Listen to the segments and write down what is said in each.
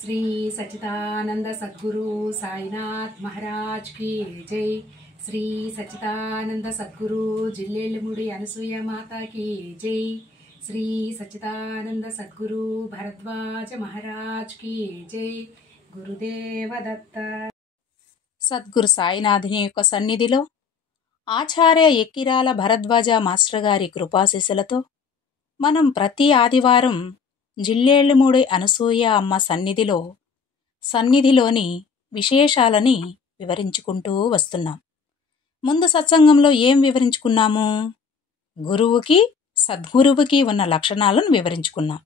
శ్రీ సచ్చిదానంద సద్గురు సాయినాథ్ మహారాజ్ కి జై. శ్రీ సచ్చిదానంద సద్గురు జిల్లెళ్ళముడి అనసూయ మాతాకి జై. శ్రీ సచ్చిదానంద సద్గురు భరద్వాజ మహారాజ్ కి జై. గురుదేవ దత్త. సద్గురు సాయినాథుని యొక్క సన్నిధిలో ఆచార్య ఎక్కిరాల భరద్వాజ మాస్టర్ గారి కృపాశీస్సులతో మనం ప్రతి ఆదివారం జిల్లేళ్ళమూడి అనసూయ అమ్మ సన్నిధిలోని విశేషాలని వివరించుకుంటూ వస్తున్నాం. ముందు సత్సంగంలో ఏం వివరించుకున్నాము? గురువుకి సద్గురువుకి ఉన్న లక్షణాలను వివరించుకున్నాం.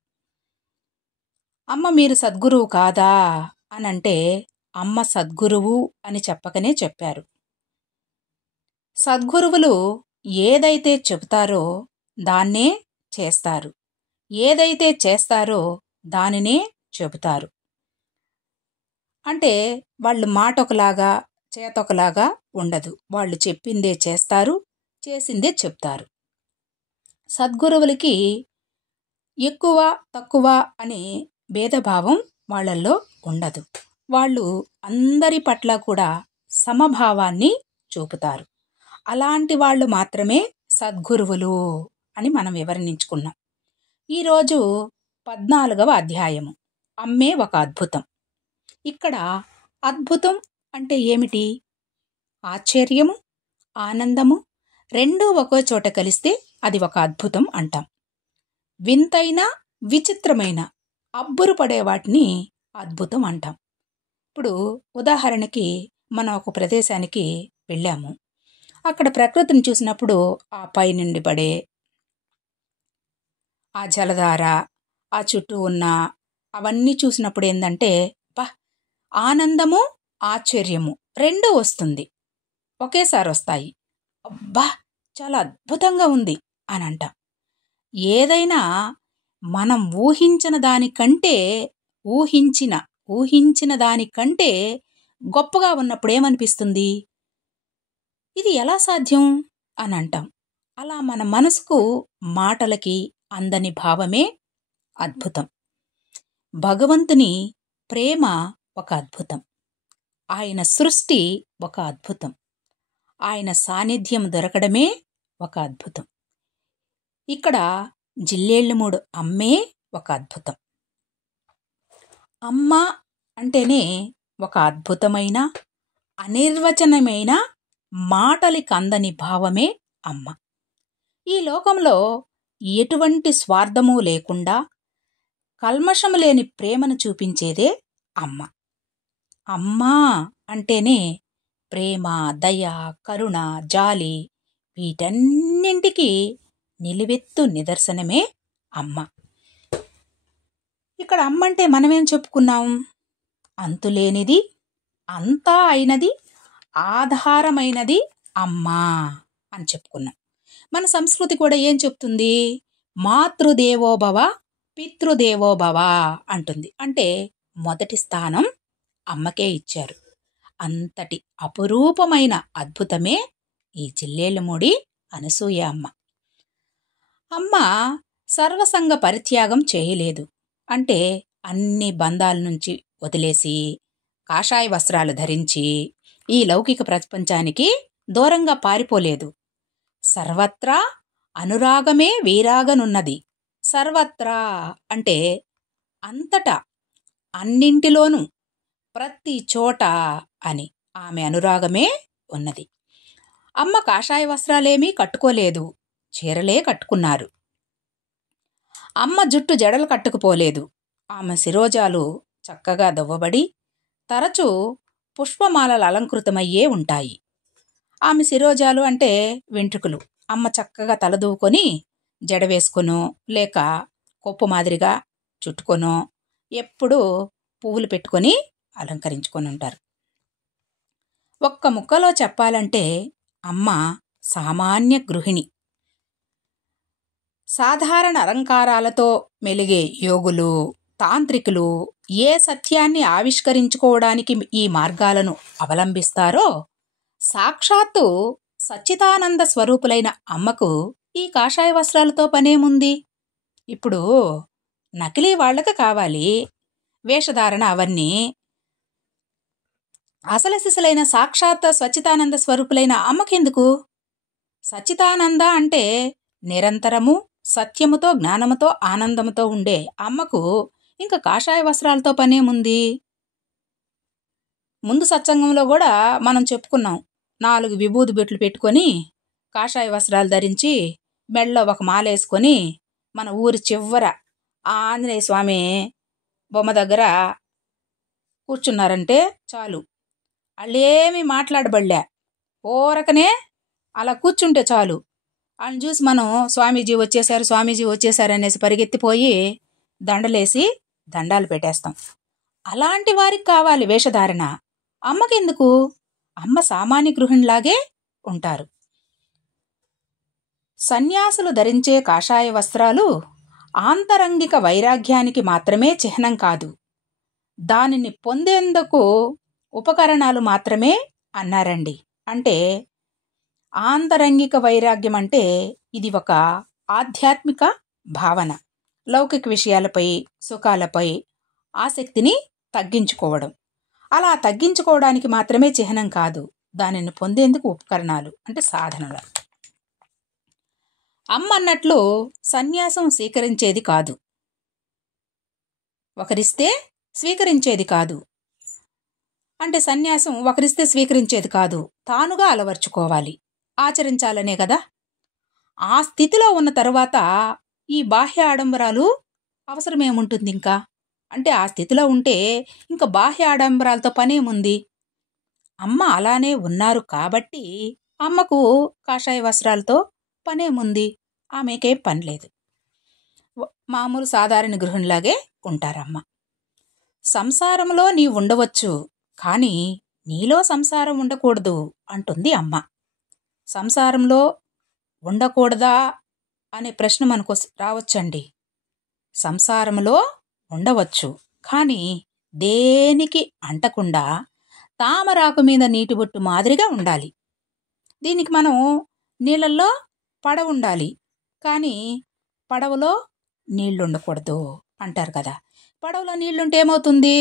అమ్మ మీరు సద్గురువు కాదా అనంటే అమ్మ సద్గురువు అని చెప్పకనే చెప్పారు. సద్గురువులు ఏదైతే చెబుతారో దాన్నే చేస్తారు, ఏదైతే చేస్తారో దానినే చెబుతారు. అంటే వాళ్ళు మాట ఒకలాగా చేతొకలాగా ఉండదు. వాళ్ళు చెప్పిందే చేస్తారు, చేసిందే చెప్తారు. సద్గురువులకి ఎక్కువ తక్కువ అనే భేదభావం వాళ్ళల్లో ఉండదు. వాళ్ళు అందరి పట్ల కూడా సమభావాన్ని చూపుతారు. అలాంటి వాళ్ళు మాత్రమే సద్గురువులు అని మనం వివరించుకున్నాం. ఈరోజు 14వ అధ్యాయము, అమ్మే ఒక అద్భుతం. ఇక్కడ అద్భుతం అంటే ఏమిటి? ఆశ్చర్యము, ఆనందము రెండూ ఒకే చోట కలిస్తే అది ఒక అద్భుతం అంటాం. వింతైన విచిత్రమైన అబ్బురుపడే వాటిని అద్భుతం అంటాం. ఇప్పుడు ఉదాహరణకి మనం ఒక ప్రదేశానికి వెళ్ళాము. అక్కడ ప్రకృతిని చూసినప్పుడు ఆ పై నుండి పడే ఆ జలధార, ఆ చుట్టూ ఉన్న అవన్నీ చూసినప్పుడు ఏంటంటే ఆనందము ఆశ్చర్యము రెండూ వస్తుంది, ఒకేసారి వస్తాయి. అబ్బా చాలా అద్భుతంగా ఉంది అని అంటాం. ఏదైనా మనం ఊహించిన దానికంటే గొప్పగా ఉన్నప్పుడు ఏమనిపిస్తుంది? ఇది ఎలా సాధ్యం అని అంటాం. అలా మన మనసుకు మాటలకి అందని భావమే అద్భుతం. భగవంతుని ప్రేమ ఒక అద్భుతం, ఆయన సృష్టి ఒక అద్భుతం, ఆయన సాన్నిధ్యం దొరకడమే ఒక అద్భుతం. ఇక్కడ జిల్లేళ్ళమూడు అమ్మే ఒక అద్భుతం. అమ్మ అంటేనే ఒక అద్భుతమైన అనిర్వచనమైన మాటలకి అందని భావమే అమ్మ. ఈ లోకంలో ఎటువంటి స్వార్థము లేకుండా కల్మషము లేని ప్రేమను చూపించేదే అమ్మ. అమ్మా అంటేనే ప్రేమ, దయ, కరుణ, జాలి వీటన్నింటికి నిలువెత్తు నిదర్శనమే అమ్మ. ఇక్కడ అమ్మ అంటే మనమేం చెప్పుకున్నాం? అంతులేనిది, అంతా అయినది, ఆధారమైనది అమ్మా అని చెప్పుకున్నాం. మన సంస్కృతి కూడా ఏం చెప్తుంది? మాతృదేవోభవ పితృదేవోభవ అంటుంది. అంటే మొదటి స్థానం అమ్మకే ఇచ్చారు. అంతటి అపురూపమైన అద్భుతమే ఈ జిల్లేళ్ళమూడి అనసూయ అమ్మ. అమ్మ సర్వసంగ పరిత్యాగం చేయలేదు. అంటే అన్ని బంధాల నుంచి వదిలేసి కాషాయ వస్త్రాలు ధరించి ఈ లౌకిక ప్రపంచానికి దూరంగా పారిపోలేదు. సర్వత్రా అనురాగమే వీరాగనున్నది. సర్వత్రా అంటే అంతటా, అన్నింటిలోనూ, ప్రతి చోట అని ఆమె అనురాగమే ఉన్నది. అమ్మ కాషాయ వస్త్రాలేమీ కట్టుకోలేదు, చీరలే కట్టుకున్నారు. అమ్మ జుట్టు జడలు కట్టుకుపోలేదు. ఆమె శిరోజాలు చక్కగా దువ్వబడి తరచూ పుష్పమాలలు అలంకృతమయ్యే ఉంటాయి. ఆమె శిరోజాలు అంటే వెంట్రుకలు. అమ్మ చక్కగా తలదూకొని జడ వేసుకొనో లేక కొప్పు మాదిరిగా చుట్టుకొనో ఎప్పుడూ పువ్వులు పెట్టుకొని అలంకరించుకొని ఉంటారు. ఒక్క ముక్కలో చెప్పాలంటే అమ్మ సామాన్య గృహిణి. సాధారణ అలంకారాలతో మెలిగే యోగులు, తాంత్రికులు ఏ సత్యాన్ని ఆవిష్కరించుకోవడానికి ఈ మార్గాలను అవలంబిస్తారో సాక్షాత్తు సచ్చిదానంద స్వరూపులైన అమ్మకు ఈ కాషాయ వస్త్రాలతో పనేముంది? ఇప్పుడు నకిలీ వాళ్ళకి కావాలి, వేషధారణ అవన్నీ. అసలు సిసలైన సాక్షాత్ సచ్చిదానంద స్వరూపులైన అమ్మకెందుకు? సచ్చిదానంద అంటే నిరంతరము సత్యముతో, జ్ఞానముతో, ఆనందముతో ఉండే అమ్మకు ఇంకా కాషాయ వస్త్రాలతో పనేముంది? ముందు సత్సంగంలో కూడా మనం చెప్పుకున్నాం, 4 విభూది బెట్లు పెట్టుకొని కాషాయ వస్త్రాలు ధరించి మెడలో ఒక మాలేసుకొని మన ఊరి చివర ఆ ఆంజనేయ స్వామి బొమ్మ దగ్గర కూర్చున్నారంటే చాలు, వాళ్ళేమీ మాట్లాడబడలే, ఓరకనే అలా కూర్చుంటే చాలు, వాళ్ళని చూసి మనం స్వామీజీ వచ్చేశారు, స్వామీజీ వచ్చేశారు అనేసి పరిగెత్తిపోయి దండలేసి దండాలు పెట్టేస్తాం. అలాంటి వారికి కావాలి వేషధారణ. అమ్మకెందుకు? అమ్మ సామాన్య గృహిణిలాగే ఉంటారు. సన్యాసులు ధరించే కాషాయ వస్త్రాలు ఆంతరంగిక వైరాగ్యానికి మాత్రమే చిహ్నం కాదు, దానిని పొందేందుకు ఉపకరణాలు మాత్రమే అన్నారండి. అంటే ఆంతరంగిక వైరాగ్యం అంటే ఇది ఒక ఆధ్యాత్మిక భావన, లౌకిక విషయాలపై, సుఖాలపై ఆసక్తిని తగ్గించుకోవడం. అలా తగ్గించుకోవడానికి మాత్రమే చిహ్నం కాదు, దానిని పొందేందుకు ఉపకరణాలు అంటే సాధనలు. అమ్మ అన్నట్లు సన్యాసం స్వీకరించేది కాదు, ఒకరిస్తే స్వీకరించేది కాదు. అంటే సన్యాసం ఒకరిస్తే స్వీకరించేది కాదు, తానుగా అలవర్చుకోవాలి, ఆచరించాలనే కదా. ఆ స్థితిలో ఉన్న తరువాత ఈ బాహ్య ఆడంబరాలు అవసరమేముంటుంది ఇంకా? అంటే ఆ స్థితిలో ఉంటే ఇంకా బాహ్య ఆడంబరాలతో పనేముంది? అమ్మ అలానే ఉన్నారు కాబట్టి అమ్మకు కాషాయ వస్త్రాలతో పనేముంది? ఆమెకేం పనిలేదు, మామూలు సాధారణ గృహిణిలాగే ఉంటారమ్మ. సంసారంలో నీ ఉండవచ్చు, కానీ నీలో సంసారం ఉండకూడదు అంటుంది అమ్మ. సంసారంలో ఉండకూడదా అనే ప్రశ్న మనకు రావచ్చండి. సంసారంలో ఉండవచ్చు, కానీ దేనికి అంటకుండా తామరాకు మీద నీటి బొట్టు మాదిరిగా ఉండాలి. దీనికి మనం నీళ్ళల్లో పడవ ఉండాలి, కానీ పడవలో నీళ్లుండకూడదు అంటారు కదా. పడవలో నీళ్లుంటే ఏమవుతుంది?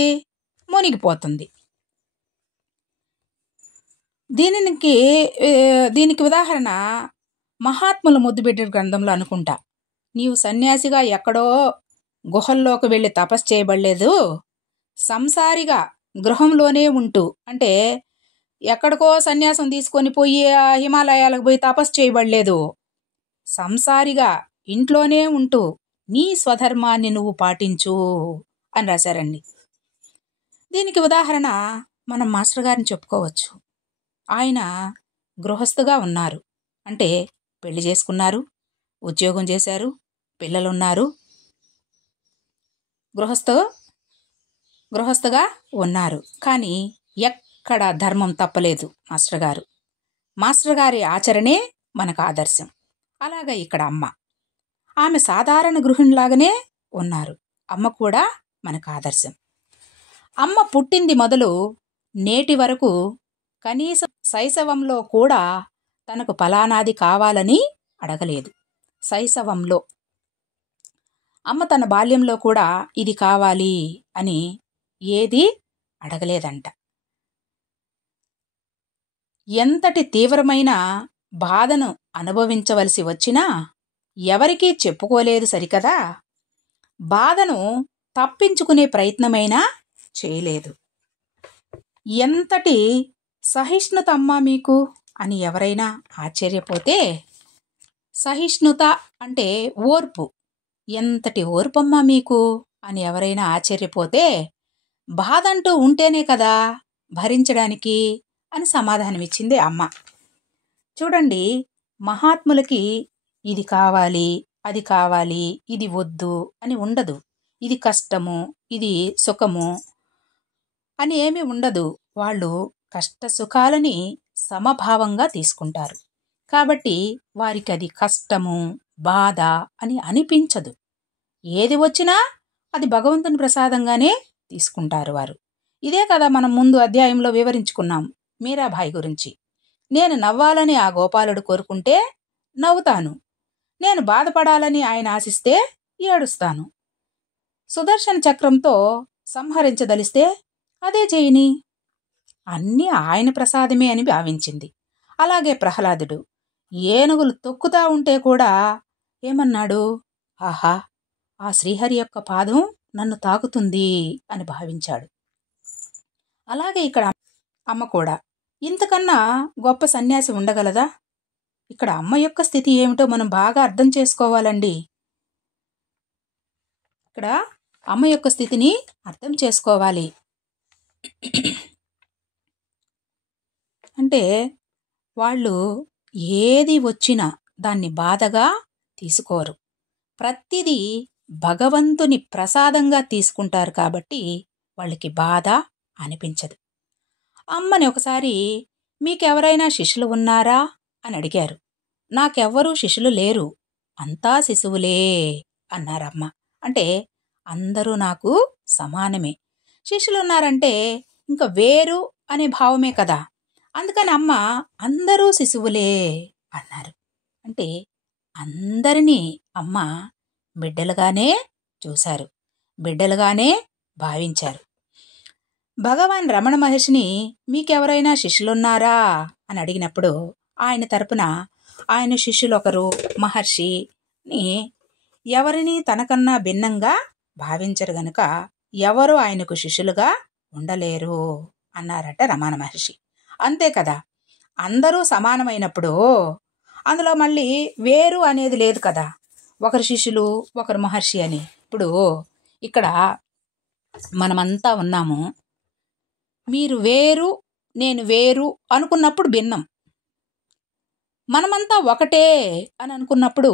మునిగిపోతుంది. దీనికి ఉదాహరణ మహాత్ముల ముద్దుబిడ్డ గ్రంథంలో అనుకుంటా. నీవు సన్యాసిగా ఎక్కడో గుహల్లోకి వెళ్ళి తపస్సు చేయబడలేదు, సంసారిగా గృహంలోనే ఉంటూ, అంటే ఎక్కడికో సన్యాసం తీసుకొని పోయి హిమాలయాలకు పోయి తపస్సు చేయబడలేదు, సంసారిగా ఇంట్లోనే ఉంటూ నీ స్వధర్మాన్ని నువ్వు పాటించు అని రాశారండి. దీనికి ఉదాహరణ మనం మాస్టర్ గారిని చెప్పుకోవచ్చు. ఆయన గృహస్థుగా ఉన్నారు, అంటే పెళ్లి చేసుకున్నారు, ఉద్యోగం చేశారు, పిల్లలున్నారు, గృహస్థుగా ఉన్నారు, కానీ ఎక్కడ ధర్మం తప్పలేదు మాస్టర్ గారి ఆచరణే మనకు ఆదర్శం. అలాగా ఇక్కడ అమ్మ, ఆమె సాధారణ గృహిణిలాగానే ఉన్నారు, అమ్మ కూడా మనకు ఆదర్శం. అమ్మ పుట్టింది మొదలు నేటి వరకు కనీసం శైశవంలో కూడా తనకు ఫలానాది కావాలని అడగలేదు. శైశవంలో అమ్మ తన బాల్యంలో కూడా ఇది కావాలి అని ఏది అడగలేదంట. ఎంతటి తీవ్రమైన బాధను అనుభవించవలసి వచ్చినా ఎవరికీ చెప్పుకోలేదు సరికదా, బాధను తప్పించుకునే ప్రయత్నమైనా చేయలేదు. ఎంతటి సహిష్ణుత అమ్మా మీకు అని ఎవరైనా ఆశ్చర్యపోతే, సహిష్ణుత అంటే ఓర్పు, ఎంతటి ఓర్పమ్మా మీకు అని ఎవరైనా ఆశ్చర్యపోతే, బాధంటూ ఉంటేనే కదా భరించడానికి అని సమాధానమిచ్చింది అమ్మ. చూడండి, మహాత్ములకి ఇది కావాలి, అది కావాలి, ఇది వద్దు అని ఉండదు, ఇది కష్టము, ఇది సుఖము అని ఏమీ ఉండదు. వాళ్ళు కష్ట సుఖాలని సమభావంగా తీసుకుంటారు. కాబట్టి వారికి అది కష్టము, బాధ అని అనిపించదు. ఏది వచ్చినా అది భగవంతుని ప్రసాదంగానే తీసుకుంటారు వారు. ఇదే కదా మనం ముందు అధ్యాయంలో వివరించుకున్నాం మీరాబాయి గురించి. నేను నవ్వాలని ఆ గోపాలుడు కోరుకుంటే నవ్వుతాను, నేను బాధపడాలని ఆయన ఆశిస్తే ఏడుస్తాను. సుదర్శన చక్రంతో సంహరించదలిస్తే అదే చేయని, అన్నీ ఆయన ప్రసాదమే అని భావించింది. అలాగే ప్రహ్లాదుడు ఏనుగులు తొక్కుతా ఉంటే కూడా ఏమన్నాడు? ఆహా, ఆ శ్రీహరి యొక్క పాదం నన్ను తాకుతుంది అని భావించాడు. అలాగే ఇక్కడ అమ్మ కూడా ఇంతకన్నా గొప్ప సన్యాసి ఉండగలదా? ఇక్కడ అమ్మ యొక్క స్థితి ఏమిటో మనం బాగా అర్థం చేసుకోవాలండి. ఇక్కడ అమ్మ యొక్క స్థితిని అర్థం చేసుకోవాలి. అంటే వాళ్ళు ఏది వచ్చినా దాన్ని బాధగా తీసుకోరు, ప్రతిదీ భగవంతుని ప్రసాదంగా తీసుకుంటారు. కాబట్టి వాళ్ళకి బాధ అనిపించదు. అమ్మని ఒకసారి మీకెవరైనా శిష్యులు ఉన్నారా అని అడిగారు. నాకెవ్వరూ శిష్యులు లేరు, అంతా శిశువులే అన్నారమ్మ. అంటే అందరూ నాకు సమానమే. శిష్యులున్నారంటే ఇంకా వేరు అనే భావమే కదా. అందుకని అమ్మ అందరూ శిశువులే అన్నారు. అంటే అందరినీ అమ్మ బిడ్డలుగానే చూశారు, బిడ్డలుగానే భావించారు. భగవాన్ రమణ మహర్షిని మీకెవరైనా శిష్యులున్నారా అని అడిగినప్పుడు ఆయన తరపున ఆయన శిష్యులు ఒకరు మహర్షిని ఎవరిని తనకన్నా భిన్నంగా భావించరు గనుక ఎవరు ఆయనకు శిష్యులుగా ఉండలేరు అన్నారట రమణ మహర్షి. అంతే కదా, అందరూ సమానమైనప్పుడు అందులో మళ్ళీ వేరు అనేది లేదు కదా, ఒకరు శిష్యులు ఒకరు మహర్షి అని. ఇప్పుడు ఇక్కడ మనమంతా ఉన్నాము, మీరు వేరు నేను వేరు అనుకున్నప్పుడు భిన్నం, మనమంతా ఒకటే అని అనుకున్నప్పుడు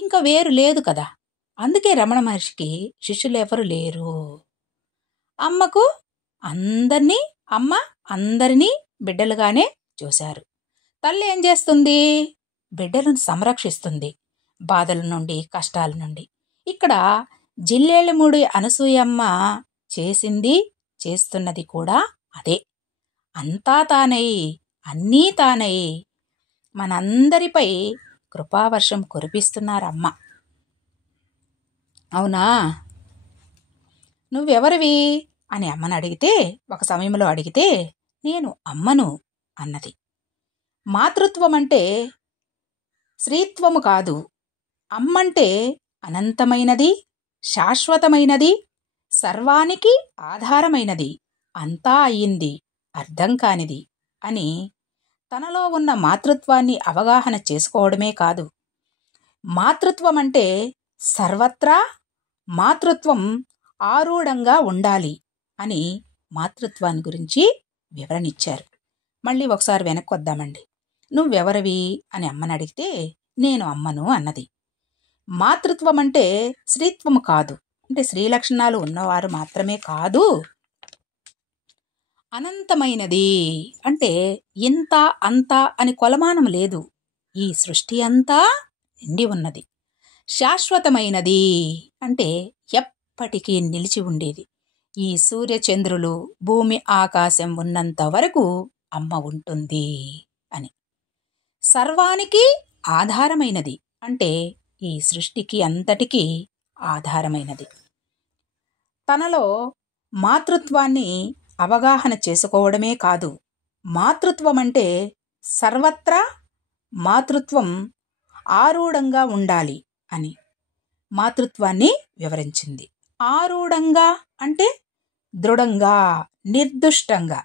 ఇంకా వేరు లేదు కదా. అందుకే రమణ మహర్షికి శిష్యులు ఎవరు లేరు. అమ్మ అందరినీ బిడ్డలుగానే చూశారు. తల్లి ఏం చేస్తుంది? బిడ్డలను సంరక్షిస్తుంది బాధల నుండి, కష్టాల నుండి. ఇక్కడ జిల్లేళ్ళమూడి అనసూయమ్మ చేసింది చేస్తున్నది కూడా అదే. అంతా తానై అన్నీ తానై మనందరిపై కృపావర్షం కురిపిస్తున్నారమ్మ. అవునా? నువ్వెవరివి అని అమ్మను అడిగితే, ఒక సమయంలో అడిగితే నేను అమ్మను అన్నది. మాతృత్వం అంటే స్త్రీత్వము కాదు, అమ్మంటే అనంతమైనది, శాశ్వతమైనది, సర్వానికి ఆధారమైనది, అంతా అయ్యింది, అర్థం కానిది అని తనలో ఉన్న మాతృత్వాన్ని అవగాహన చేసుకోవడమే కాదు, మాతృత్వం అంటే సర్వత్రా మాతృత్వం ఆరూఢంగా ఉండాలి అని మాతృత్వాన్ని గురించి వివరణిచ్చారు. మళ్ళీ ఒకసారి వెనక్కి వద్దామండి. నువ్వెవరివి అని అమ్మని అడిగితే నేను అమ్మను అన్నది. మాతృత్వం అంటే స్త్రీత్వము కాదు, అంటే స్త్రీ లక్షణాలు ఉన్నవారు మాత్రమే కాదు, అనంతమైనది. అంటే ఇంత అంత అని కొలమానం లేదు, ఈ సృష్టి అంతా నిండి ఉన్నది. శాశ్వతమైనది అంటే ఎప్పటికీ నిలిచి ఉండేది. ఈ సూర్యచంద్రులు భూమి ఆకాశం ఉన్నంత వరకు అమ్మ ఉంటుంది అని. సర్వానికి ఆధారమైనది అంటే ఈ సృష్టికి అంతటికీ ఆధారమైనది. తనలో మాతృత్వాన్ని అవగాహన చేసుకోవడమే కాదు, మాతృత్వం అంటే సర్వత్రా మాతృత్వం ఆరూఢంగా ఉండాలి అని మాతృత్వాన్ని వివరించింది. ఆరూఢంగా అంటే దృఢంగా, నిర్దుష్టంగా,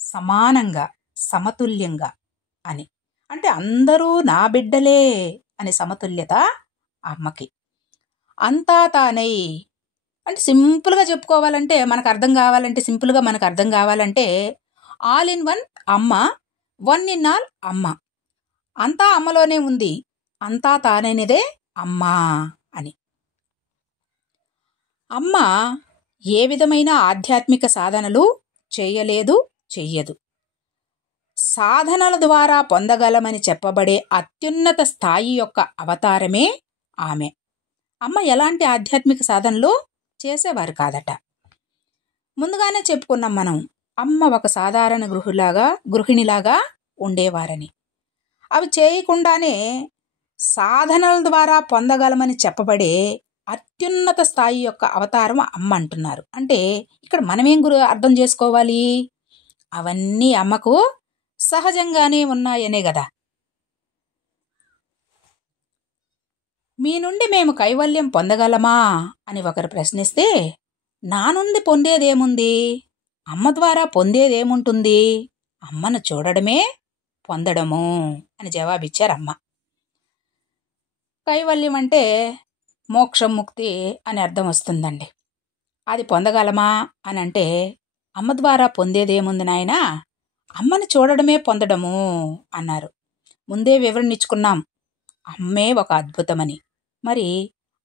సమానంగా, సమతుల్యంగా అని. అంటే అందరూ నా బిడ్డలే అని సమతుల్యత అమ్మకి. అంతా తానై అంటే సింపుల్గా చెప్పుకోవాలంటే, మనకు అర్థం కావాలంటే ఆల్ ఇన్ వన్ అమ్మ, వన్ ఇన్ ఆల్ అమ్మ. అంతా అమ్మలోనే ఉంది, అంతా తానైనదే అమ్మ అని. అమ్మ ఏ విధమైన ఆధ్యాత్మిక సాధనలు చేయలేదు, చెయ్యదు. సాధనల ద్వారా పొందగలమని చెప్పబడే అత్యున్నత స్థాయి యొక్క అవతారమే ఆమె. అమ్మ ఎలాంటి ఆధ్యాత్మిక సాధనలు చేసేవారు కాదట. ముందుగానే చెప్పుకున్నాం మనం, అమ్మ ఒక సాధారణ గృహిణిలాగా ఉండేవారని. అవి చేయకుండానే సాధనల ద్వారా పొందగలమని చెప్పబడే అత్యున్నత స్థాయి యొక్క అవతారం అమ్మ అంటున్నారు. అంటే ఇక్కడ మనమేం అర్థం చేసుకోవాలి? అవన్నీ అమ్మకు సహజంగానే ఉన్నాయనే కదా. మీ నుండి మేము కైవల్యం పొందగలమా అని ఒకరు ప్రశ్నిస్తే, నా నుండి పొందేదేముంది, అమ్మ ద్వారా పొందేదేముంటుంది, అమ్మను చూడడమే పొందడము అని జవాబిచ్చారమ్మ. కైవల్యం అంటే మోక్షం, ముక్తి అని అర్థం వస్తుందండి. అది పొందగలమా అని అంటే, అమ్మ ద్వారా పొందేదేముంది నాయనా, అమ్మను చూడడమే పొందడము అన్నారు. ముందే వివరణ ఇచ్చుకున్నాం, అమ్మే ఒక అద్భుతమని. మరి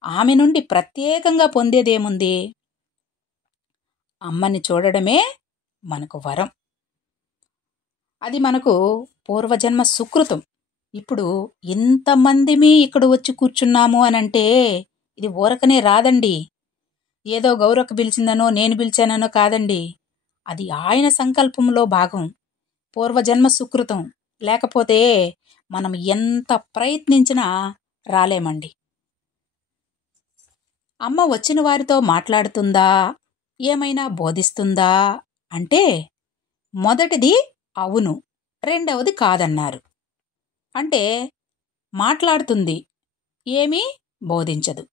ఆమె నుండి ప్రత్యేకంగా పొందేదేముంది? అమ్మని చూడడమే మనకు వరం. అది మనకు పూర్వజన్మ సుకృతం. ఇప్పుడు ఇంతమందిమి ఇక్కడ వచ్చి కూర్చున్నాము అనంటే ఇది ఊరకనే రాదండి. ఏదో గౌరక్క పిలిచిందనో నేను పిలిచానో కాదండి. అది ఆయన సంకల్పంలో భాగం, పూర్వజన్మ సుకృతం. లేకపోతే మనం ఎంత ప్రయత్నించినా రాలేమండి. అమ్మ వచ్చిన వారితో మాట్లాడుతుందా, ఏమైనా బోధిస్తుందా అంటే మొదటిది అవును, రెండవది కాదన్నారు. అంటే మాట్లాడుతుంది, ఏమీ బోధించదు.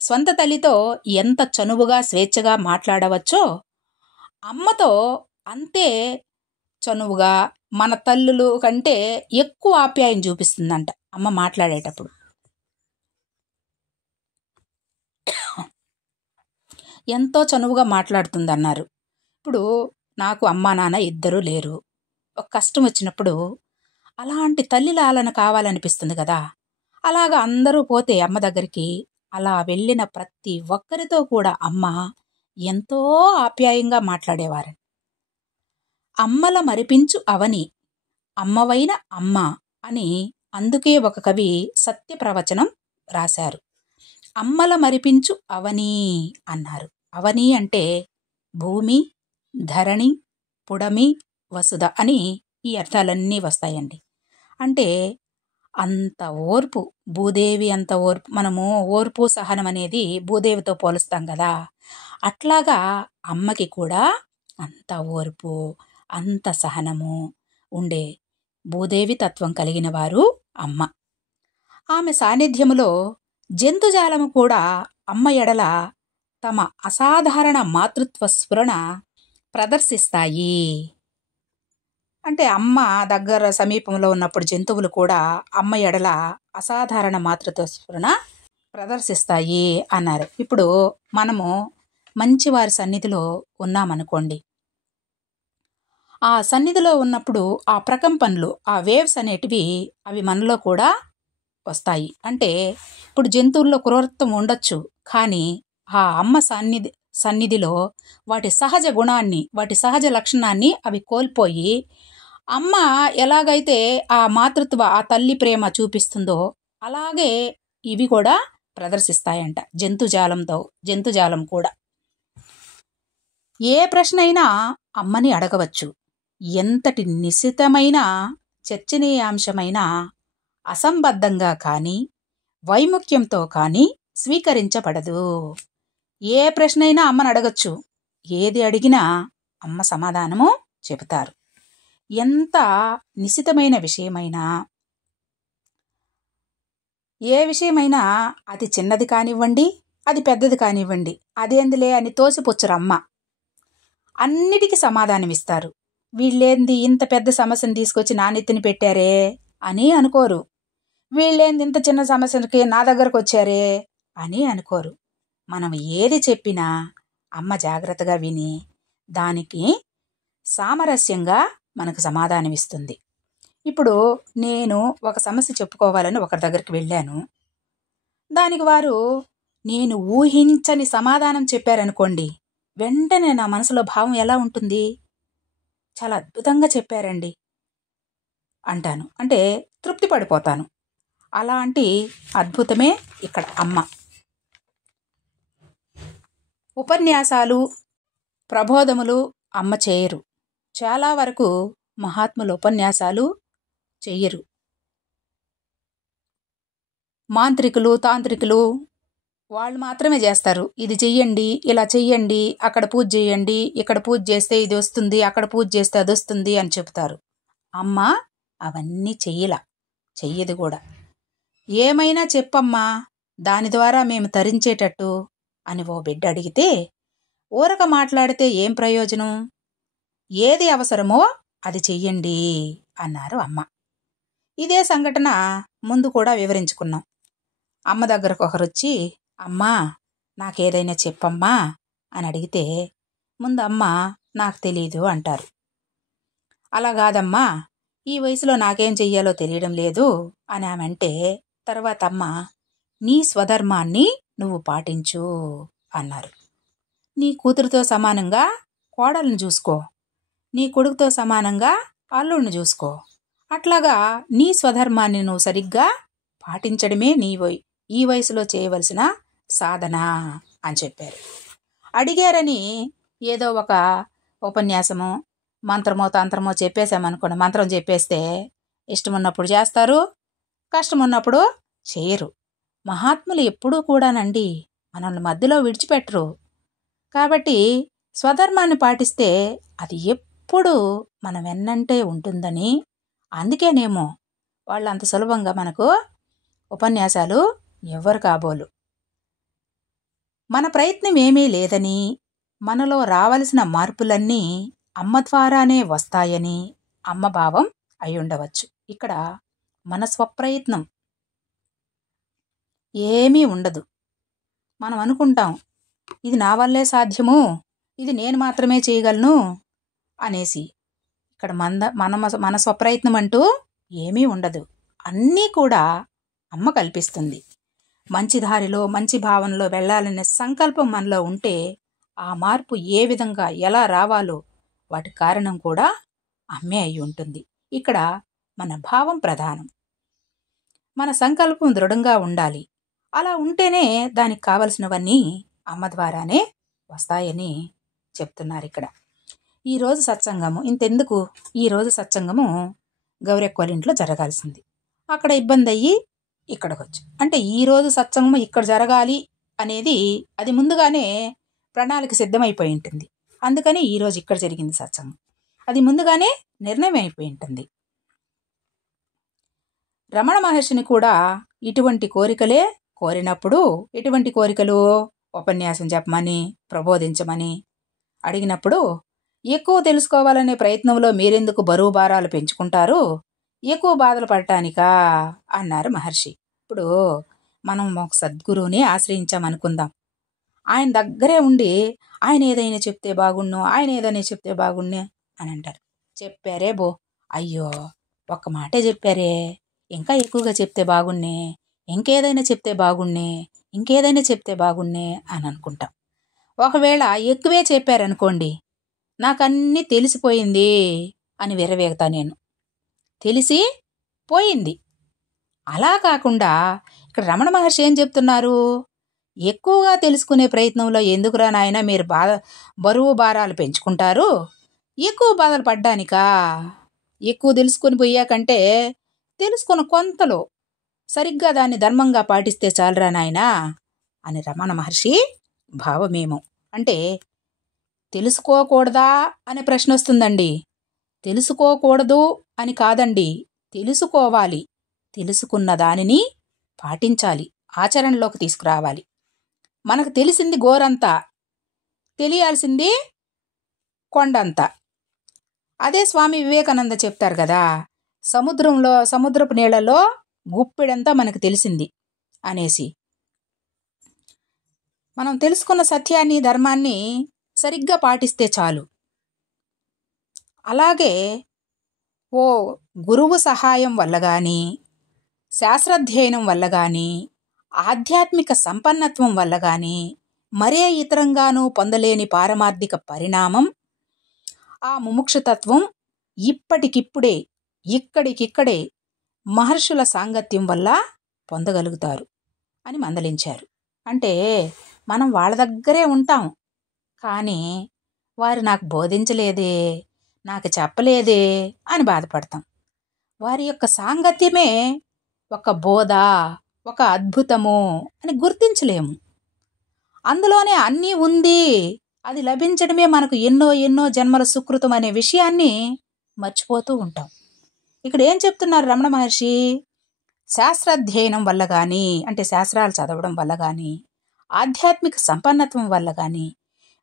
స్వంత తల్లితో ఎంత చనువుగా స్వేచ్ఛగా మాట్లాడవచ్చో అమ్మతో అంతే చనువుగా, మన తల్లులు కంటే ఎక్కువ ఆప్యాయం చూపిస్తుందంట అమ్మ మాట్లాడేటప్పుడు. ఎంతో చనువుగా మాట్లాడుతుందన్నారు. ఇప్పుడు నాకు అమ్మా నాన్న ఇద్దరూ లేరు. ఒక కష్టం వచ్చినప్పుడు అలాంటి తల్లి లాలన కావాలనిపిస్తుంది కదా. అలాగా అందరూ పోతే అమ్మ దగ్గరికి, అలా వెళ్ళిన ప్రతి ఒక్కరితో కూడా అమ్మ ఎంతో ఆప్యాయంగా మాట్లాడేవారు. అమ్మల మరిపించు అవని, అమ్మవైన అమ్మ అని అందుకే ఒక కవి సత్య ప్రవచనం రాశారు. అమ్మల మరిపించు అవని అన్నారు. అవని అంటే భూమి, ధరణి, పుడమి, వసుధ అని ఈ అర్థాలన్నీ వస్తాయండి. అంటే అంత ఓర్పు, భూదేవి అంత ఓర్పు. మనము ఓర్పు సహనం అనేది భూదేవితో పోలుస్తాం కదా. అట్లాగా అమ్మకి కూడా అంత ఓర్పు, అంత సహనము ఉండే భూదేవి తత్వం కలిగిన వారు అమ్మ. ఆమె సాన్నిధ్యములో జంతుజాలము కూడా అమ్మ ఎడల తమ అసాధారణ మాతృత్వ స్ఫురణ ప్రదర్శిస్తాయి. అంటే అమ్మ దగ్గర సమీపంలో ఉన్నప్పుడు జంతువులు కూడా అమ్మ ఎడల అసాధారణ మాతృత్వ స్ఫురణ ప్రదర్శిస్తాయి అన్నారు. ఇప్పుడు మనము మంచివారి సన్నిధిలో ఉన్నామనుకోండి, ఆ సన్నిధిలో ఉన్నప్పుడు ఆ ప్రకంపనలు, ఆ వేవ్స్ అనేటివి అవి మనలో కూడా వస్తాయి. అంటే ఇప్పుడు జంతువుల్లో క్రూరత్వం ఉండొచ్చు, కానీ ఆ అమ్మ సన్నిధిలో వాటి సహజ గుణాన్ని, వాటి సహజ లక్షణాన్ని అవి కోల్పోయి, అమ్మ ఎలాగైతే ఆ మాతృత్వ, ఆ తల్లి ప్రేమ చూపిస్తుందో అలాగే ఇవి కూడా ప్రదర్శిస్తాయంట. జంతుజాలం కూడా ఏ ప్రశ్న అయినా అమ్మని అడగవచ్చు. ఎంతటి నిశితమైన చర్చనీయాంశమైన అసంబద్ధంగా కానీ వైముఖ్యంతో కానీ స్వీకరించబడదు. ఏ ప్రశ్నైనా అమ్మని అడగచ్చు. ఏది అడిగినా అమ్మ సమాధానము చెబుతారు. ఎంత నిశితమైన విషయమైనా, ఏ విషయమైనా అది చిన్నది కానివ్వండి, అది పెద్దది కానివ్వండి, అదేందిలే అని తోసిపుచ్చరమ్మ. అన్నిటికీ సమాధానమిస్తారు. వీళ్ళేంది ఇంత పెద్ద సమస్యను తీసుకొచ్చి నా నెత్తిని పెట్టారే అని అనుకోరు. వీళ్ళేంది ఇంత చిన్న సమస్యకి నా దగ్గరకు వచ్చారే అని అనుకోరు. మనం ఏది చెప్పినా అమ్మ జాగ్రత్తగా విని దానికి సామరస్యంగా మనకు సమాధానమిస్తుంది. ఇప్పుడు నేను ఒక సమస్య చెప్పుకోవాలని ఒకరి దగ్గరికి వెళ్ళాను. దానికి వారు నేను ఊహించని సమాధానం చెప్పారనుకోండి, వెంటనే నా మనసులో భావం ఎలా ఉంటుంది? చాలా అద్భుతంగా చెప్పారండి అంటాను. అంటే తృప్తి పడిపోతాను. అలాంటి అద్భుతమే ఇక్కడ అమ్మ. ఉపన్యాసాలు, ప్రబోధములు అమ్మ చేయరు. చాలా వరకు మహాత్ములు ఉపన్యాసాలు చెయ్యరు. మాంత్రికులు, తాంత్రికులు వాళ్ళు మాత్రమే చేస్తారు. ఇది చెయ్యండి, ఇలా చెయ్యండి, అక్కడ పూజ చేయండి, ఇక్కడ పూజ చేస్తే ఇది వస్తుంది, అక్కడ పూజ చేస్తే అది వస్తుంది అని చెప్తారు. అమ్మ అవన్నీ చెయ్యదు కూడా. ఏమైనా చెప్పమ్మా, దాని ద్వారా మేము తరించేటట్టు అని ఓ బిడ్డ అడిగితే, ఊరక మాట్లాడితే ఏం ప్రయోజనం, ఏది అవసరమో అది చెయ్యండి అన్నారు అమ్మ. ఇదే సంఘటన ముందు కూడా వివరించుకున్నాం. అమ్మ దగ్గరకు ఒకరొచ్చి, అమ్మా నాకేదైనా చెప్పమ్మా అని అడిగితే, ముందు అమ్మ నాకు తెలీదు అంటారు. అలా కాదమ్మా, ఈ వయసులో నాకేం చెయ్యాలో తెలియడం లేదు అని ఆమె అంటే, తర్వాత అమ్మ నీ స్వధర్మాన్ని నువ్వు పాటించు అన్నారు. నీ కూతురుతో సమానంగా కోడలను చూసుకో, నీ కొడుకుతో సమానంగా అల్లుడిని చూసుకో, అట్లాగా నీ స్వధర్మాన్ని నువ్వు సరిగ్గా పాటించడమే ఈ వయసులో చేయవలసిన సాధన అని చెప్పారు. అడిగారని ఏదో ఒక ఉపన్యాసమో మంత్రమో తంత్రమో చెప్పేశామనుకోండి, మంత్రం చెప్పేస్తే ఇష్టం ఉన్నప్పుడు చేస్తారు, కష్టం ఉన్నప్పుడు చేయరు. మహాత్ములు ఎప్పుడూ కూడానండి మనల్ని మధ్యలో విడిచిపెట్టరు. కాబట్టి స్వధర్మాన్ని పాటిస్తే అది ఎప్పుడు మన వెన్నంటే ఉంటుందని, అందుకేనేమో వాళ్ళు అంత సులభంగా మనకు ఉపన్యాసాలు ఎవ్వరు కాబోలు. మన ప్రయత్నం ఏమీ లేదని, మనలో రావలసిన మార్పులన్నీ అమ్మ ద్వారానే వస్తాయని అమ్మ భావం అయ్యుండవచ్చు. ఇక్కడ మన స్వప్రయత్నం ఏమీ ఉండదు. మనం అనుకుంటాం ఇది నా వల్లే సాధ్యము, ఇది నేను మాత్రమే చేయగలను అనేసి. ఇక్కడ మన స్వప్రయత్నం అంటూ ఏమీ ఉండదు. అన్నీ కూడా అమ్మ కల్పిస్తుంది. మంచి దారిలో మంచి భావనలో వెళ్ళాలనే సంకల్పం మనలో ఉంటే ఆ మార్పు ఏ విధంగా ఎలా రావాలో వాటి కారణం కూడా అమ్మే అయి ఉంటుంది. ఇక్కడ మన భావం ప్రధానం. మన సంకల్పం దృఢంగా ఉండాలి. అలా ఉంటేనే దానికి కావలసినవన్నీ అమ్మ ద్వారానే వస్తాయని చెప్తున్నారు ఇక్కడ. ఈరోజు సత్సంగము ఇంతెందుకు, ఈరోజు సత్సంగము గౌరెక్కోళ్ళ ఇంట్లో జరగాల్సింది, అక్కడ ఇబ్బంది అయ్యి ఇక్కడికి వచ్చి, అంటే ఈరోజు సత్సంగము ఇక్కడ జరగాలి అనేది అది ముందుగానే ప్రణాళిక సిద్ధమైపోయి ఉంటుంది. అందుకని ఈరోజు ఇక్కడ జరిగింది సత్సంగం, అది ముందుగానే నిర్ణయం అయిపోయి ఉంటుంది. రమణ మహర్షిని కూడా ఇటువంటి కోరికలే కోరినప్పుడు, ఎటువంటి కోరికలు, ఉపన్యాసం చెప్పమని ప్రబోధించమని అడిగినప్పుడు, ఎక్కువ తెలుసుకోవాలనే ప్రయత్నంలో మీరెందుకు బరువు భారాలు పెంచుకుంటారు, ఎక్కువ బాధలు పడటానికా అన్నారు మహర్షి. ఇప్పుడు మనం ఒక సద్గురువుని ఆశ్రయించామనుకుందాం, ఆయన దగ్గరే ఉండి ఆయన ఏదైనా చెప్తే బాగుండు, ఆయన ఏదైనా చెప్తే బాగుండు అని అంటారు. చెప్పారే బో, అయ్యో ఒక్క మాటే చెప్పారే, ఇంకా ఎక్కువగా చెప్తే బాగున్నే, ఇంకేదైనా చెప్తే బాగున్నే, ఇంకేదైనా చెప్తే బాగున్నే అని అనుకుంటాం. ఒకవేళ ఎక్కువే చెప్పారనుకోండి, నాకన్నీ తెలిసిపోయింది అని విర్రవీగుతా నేను, తెలిసి పోయింది. అలా కాకుండా ఇక్కడ రమణ మహర్షి ఏం చెప్తున్నారు, ఎక్కువగా తెలుసుకునే ప్రయత్నంలో ఎందుకురా నాయన మీరు బరువు భారాలు పెంచుకుంటారు, ఎక్కువ బాధలు పడ్డానికా, ఎక్కువ తెలుసుకొని పోయాకంటే తెలుసుకున్న కొంతలో సరిగ్గా దాన్ని ధర్మంగా పాటిస్తే చాలరా నాయనా అని రమణ మహర్షి భావమేమో. అంటే తెలుసుకోకూడదా అనే ప్రశ్న వస్తుందండి. తెలుసుకోకూడదు అని కాదండి, తెలుసుకోవాలి, తెలుసుకున్న దానిని పాటించాలి, ఆచరణలోకి తీసుకురావాలి. మనకు తెలిసింది గోరంతా, తెలియాల్సింది కొండంతా. అదే స్వామి వివేకానంద చెప్తారు కదా, సముద్రపు నీళ్లలో గుప్పెడంతా మనకు తెలిసింది అనేసి. మనం తెలుసుకున్న సత్యాన్ని, ధర్మాన్ని సరిగ్గా పాటిస్తే చాలు. అలాగే ఓ గురువు సహాయం వల్ల కానీ, శాస్త్రాధ్యయనం వల్ల కానీ, ఆధ్యాత్మిక సంపన్నత్వం వల్ల కానీ, మరే ఇతరంగానూ పొందలేని పారమార్థిక పరిణామం ఆ ముముక్షుతత్వం ఇప్పటికిప్పుడే ఇక్కడికిక్కడే మహర్షుల సాంగత్యం వల్ల పొందగలుగుతారు అని మందలించారు. అంటే మనం వాళ్ళ దగ్గరే ఉంటాం, కానీ వారు నాకు బోధించలేదే, నాకు చెప్పలేదే అని బాధపడతాం. వారి యొక్క సాంగత్యమే ఒక బోధ, ఒక అద్భుతము అని గుర్తించలేము. అందులోనే అన్నీ ఉంది, అది లభించడమే మనకు ఎన్నో ఎన్నో జన్మల సుకృతం అనే విషయాన్ని మర్చిపోతూ ఉంటాం. ఇక్కడ ఏం చెప్తున్నారు రమణ మహర్షి? శాస్త్రాధ్యయనం వల్ల కానీ, అంటే శాస్త్రాలు చదవడం వల్ల కానీ, ఆధ్యాత్మిక సంపన్నత్వం వల్ల కానీ,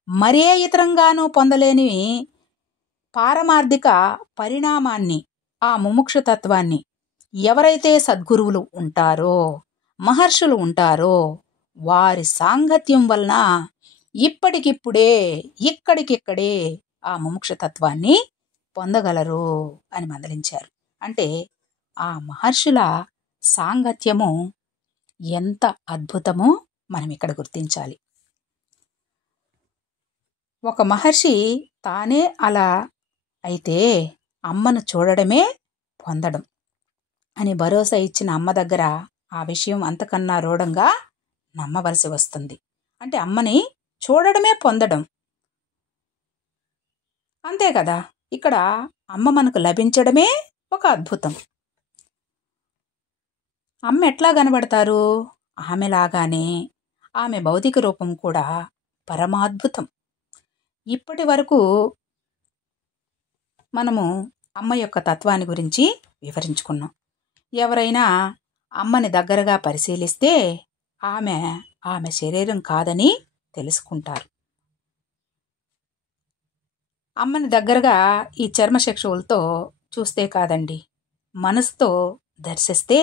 మరే ఇతరంగానూ పొందలేని పారమార్థిక పరిణామాన్ని, ఆ ముముక్షుతత్వాన్ని ఎవరైతే సద్గురువులు ఉంటారో, మహర్షులు ఉంటారో, వారి సాంగత్యం వలన ఇప్పటికిప్పుడే ఇక్కడికిక్కడే ఆ ముముక్షుతత్వాన్ని పొందగలరు అని మందలించారు. అంటే ఆ మహర్షుల సాంగత్యము ఎంత అద్భుతమో మనం ఇక్కడ గుర్తించాలి. ఒక మహర్షి తానే అలా అయితే అమ్మను చూడడమే పొందడం అని భరోసా ఇచ్చిన అమ్మ దగ్గర ఆ విషయం అంతకన్నా రూఢంగా నమ్మవలసి వస్తుంది. అంటే అమ్మని చూడడమే పొందడం, అంతే కదా. ఇక్కడ అమ్మ మనకు లభించడమే ఒక అద్భుతం. అమ్మ ఎట్లా కనబడతారు? ఆమెలాగానే ఆమె భౌతిక రూపం కూడా పరమాద్భుతం. ఇప్పటి వరకు మనము అమ్మ యొక్క తత్వాన్ని గురించి వివరించుకున్నాం. ఎవరైనా అమ్మని దగ్గరగా పరిశీలిస్తే ఆమె శరీరం కాదని తెలుసుకుంటారు. అమ్మని దగ్గరగా ఈ చర్మచక్షువులతో చూస్తే కాదండి, మనసుతో దర్శిస్తే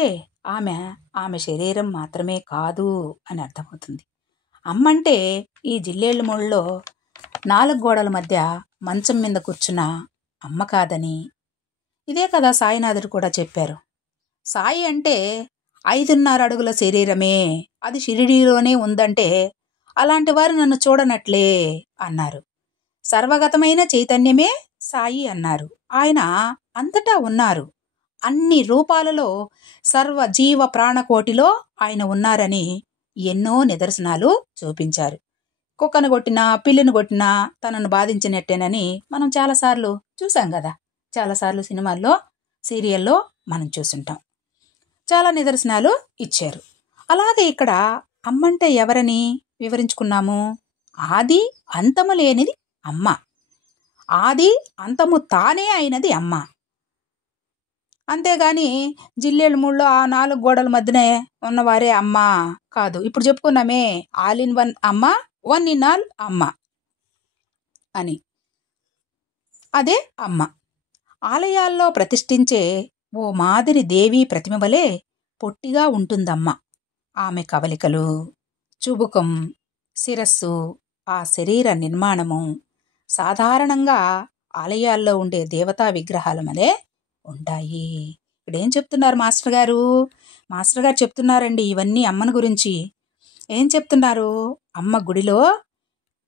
ఆమె శరీరం మాత్రమే కాదు అని అర్థమవుతుంది. అమ్మంటే ఈ జిల్లేళ్ళమూళ్ళలో 4 గోడల మధ్య మంచం మీద కూర్చున్న అమ్మ కాదని, ఇదే కదా సాయినాథుడు కూడా చెప్పారు. సాయి అంటే 5.5 అడుగుల శరీరమే, అది షిరిడీలోనే ఉందంటే అలాంటి వారు నన్ను చూడనట్లే అన్నారు. సర్వగతమైన చైతన్యమే సాయి అన్నారు. ఆయన అంతటా ఉన్నారు, అన్ని రూపాలలో సర్వ జీవ ప్రాణకోటిలో ఆయన ఉన్నారని ఎన్నో నిదర్శనాలు చూపించారు. కుక్కను కొట్టినా, పిల్లిని కొట్టినా తనను బాధించినట్టేనని మనం చాలాసార్లు చూసాం కదా. చాలాసార్లు సినిమాల్లో, సీరియల్లో మనం చూసుంటాం. చాలా నిదర్శనాలు ఇచ్చారు. అలాగే ఇక్కడ అమ్మంటే ఎవరని వివరించుకున్నాము. ఆది అంతము లేనిది అమ్మ, ఆది అంతము తానే అయినది అమ్మ. అంతేగాని జిల్లేళ్ళమూళ్ళలో ఆ 4 గోడల మధ్యనే ఉన్నవారే అమ్మ కాదు. ఇప్పుడు చెప్పుకున్నామే, ఆల్ ఇన్ వన్ అమ్మ, 1 ఇన్ ఆల్ అమ్మ అని. అదే అమ్మ. ఆలయాల్లో ప్రతిష్ఠించే ఓ మాదిరి దేవీ ప్రతిమ వలె పొట్టిగా ఉంటుందమ్మ. ఆమె కవలికలు, చుబుకం, శిరస్సు, ఆ శరీర నిర్మాణము సాధారణంగా ఆలయాల్లో ఉండే దేవతా విగ్రహాల వలె ఉంటాయి. ఇక్కడేం చెప్తున్నారు మాస్టర్ గారు? మాస్టర్ గారు చెప్తున్నారండి ఇవన్నీ అమ్మను గురించి. ఏం చెప్తున్నారు? అమ్మ గుడిలో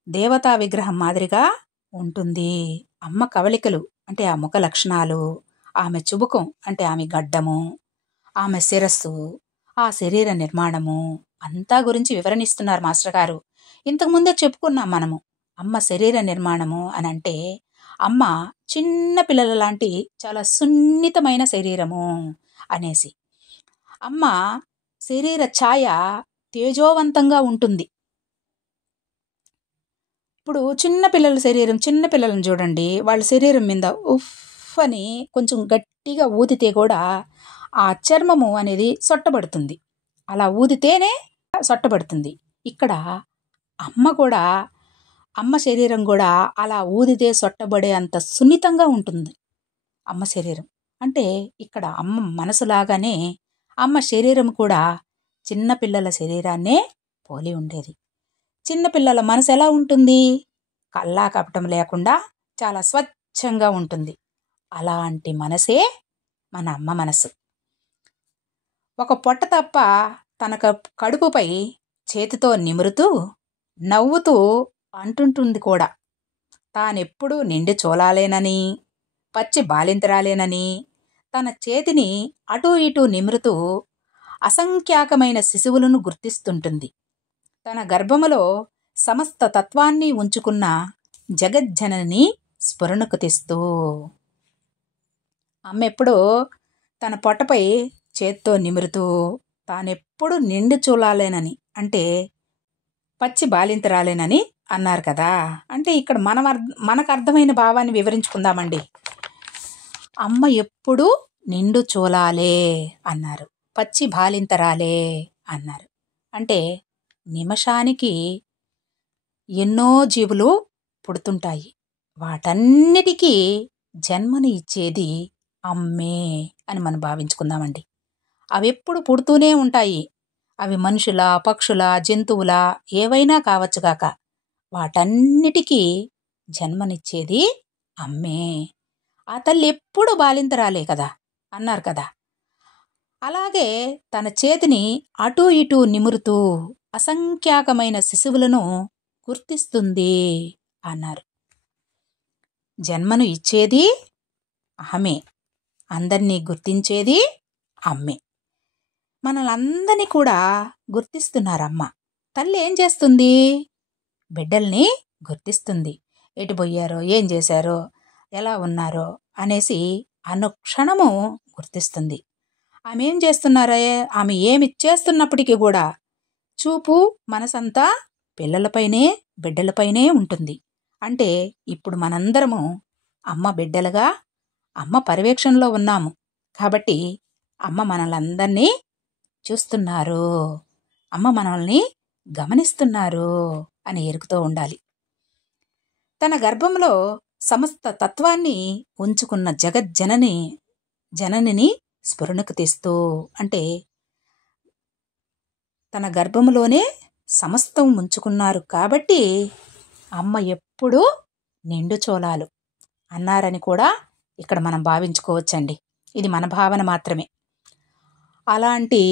దేవతా విగ్రహం మాదిరిగా ఉంటుంది. అమ్మ కవళికలు అంటే ఆ ముఖ లక్షణాలు, ఆమె చుబుకం అంటే ఆమె గడ్డము, ఆమె శిరస్సు, ఆ శరీర నిర్మాణము అంతా గురించి వివరణిస్తున్నారు మాస్టర్ గారు. ఇంతకుముందే చెప్పుకున్నాం మనము అమ్మ శరీర నిర్మాణము అని. అంటే అమ్మ చిన్న పిల్లల లాంటి చాలా సున్నితమైన శరీరము అనేసి. అమ్మ శరీర ఛాయ తేజోవంతంగా ఉంటుంది. ఇప్పుడు చిన్నపిల్లలను చూడండి, వాళ్ళ శరీరం మీద ఉఫ్ అని కొంచెం గట్టిగా ఊదితే కూడా ఆ చర్మము అనేది సొట్టబడుతుంది. అలా ఊదితేనే సొట్టబడుతుంది. ఇక్కడ అమ్మ శరీరం కూడా అలా ఊదితే సొట్టబడే అంత సున్నితంగా ఉంటుంది అమ్మ శరీరం. అంటే ఇక్కడ అమ్మ మనసులాగానే అమ్మ శరీరం కూడా చిన్నపిల్లల శరీరాన్నే పోలి ఉండేది. చిన్నపిల్లల మనసు ఎలా ఉంటుంది? కల్లా కపటం లేకుండా చాలా స్వచ్ఛంగా ఉంటుంది. అలాంటి మనసే మన అమ్మ మనసు. ఒక పొట్ట తప్ప తన కడుపుపై చేతితో నిమురుతూ నవ్వుతూ అంటుంటుంది కూడా, తానెప్పుడూ నిండి చూలాలేనని, పచ్చి బాలింతరాలేనని తన చేతిని అటూ ఇటూ నిమురుతూ అసంఖ్యాకమైన శిశువులను గుర్తిస్తుంటుంది. తన గర్భములో సమస్త తత్వాన్ని ఉంచుకున్న జగజ్జనని స్ఫురణకు తెస్తూ. అమ్మ ఎప్పుడూ తన పొట్టపై చేత్తో నిమురుతూ తానెప్పుడు నిండి చూలాలేనని, అంటే పచ్చి బాలింతరాలేనని అన్నారు కదా. అంటే ఇక్కడ మనకు అర్థమైన భావాన్ని వివరించుకుందామండి. అమ్మ ఎప్పుడూ నిండు చూలాలే అన్నారు, పచ్చి బాలింతరాలే అన్నారు. అంటే నిమిషానికి ఎన్నో జీవులు పుడుతుంటాయి, వాటన్నిటికీ జన్మని ఇచ్చేది అమ్మే అని మనం భావించుకుందామండి. అవి ఎప్పుడు పుడుతూనే ఉంటాయి. అవి మనుషుల, పక్షుల, జంతువుల ఏవైనా కావచ్చుగాక, వాటన్నిటికీ జన్మనిచ్చేది అమ్మే. ఆ తల్లి ఎప్పుడు బాలింతరాలే కదా అన్నారు కదా. అలాగే తన చేతిని అటూ ఇటూ నిమురుతూ అసంఖ్యాకమైన శిశువులను గుర్తిస్తుంది అన్నారు. జన్మను ఇచ్చేది ఆమె, అందరినీ గుర్తించేది అమ్మే. మనలందరినీ కూడా గుర్తిస్తున్నారమ్మ. తల్లి ఏం చేస్తుంది? బిడ్డల్ని గుర్తిస్తుంది. ఎటు పోయారో, ఏం చేశారో, ఎలా ఉన్నారో అనేసి అనుక్షణము గుర్తిస్తుంది. ఆమె ఏం చేస్తున్నారే, ఆమె ఏమి చేస్తున్నప్పటికీ కూడా చూపు మనసంతా పిల్లలపైనే, బిడ్డలపైనే ఉంటుంది. అంటే ఇప్పుడు మనందరము అమ్మ బిడ్డలుగా, అమ్మ పర్యవేక్షణలో ఉన్నాము కాబట్టి అమ్మ మనలందరినీ చూస్తున్నారు, అమ్మ మనల్ని గమనిస్తున్నారు అని ఎరుగుతూ ఉండాలి. తన గర్భంలో సమస్త తత్వాన్ని ఉంచుకున్న జననిని స్ఫురణకు తెస్తూ, అంటే తన గర్భంలోనే సమస్తం ఉంచుకున్నారు కాబట్టి అమ్మ ఎప్పుడూ నిండు చోళాలు అన్నారని కూడా ఇక్కడ మనం భావించుకోవచ్చండి. ఇది మన భావన మాత్రమే. అలాంటి